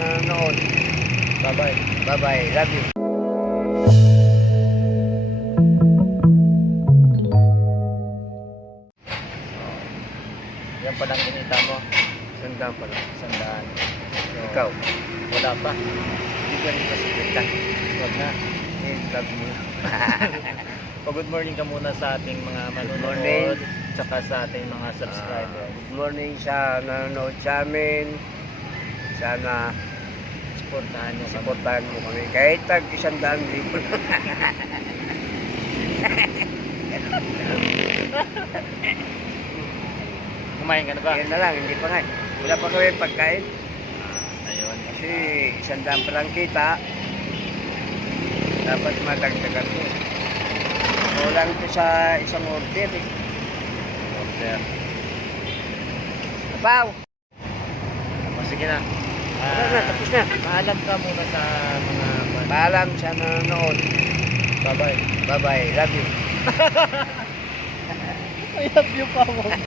nanonood. Bye-bye. Bye-bye. Love you. Yan pa lang kinita mo. Sandaan pa lang. Sandaan. So, Ikaw. Wala pa. Hindi ka rin kasi kita. Huwag na. Eh, love mo. So, good morning ka muna sa ating mga manonood. Tsaka sa ating mga subscribers. Ah, good morning sa nanonood sa amin. Sana Supportahan niyo sa supportahan mo kami. Kahit tag isang daan libo. Kumain ka na ba? Yan na lang, hindi pa nga. Wala pa kami pagkain. Ayun. Kasi isang daan pa lang kita. Dapat madagdagan mo. Kulang ito sa isang order eh. Order. Apaw! O, sige na. Ano na, tapos na. Paalam ka muna sa mga... Paalam sa nanonood. Bye-bye. Bye-bye. Love you. I love you pa mo.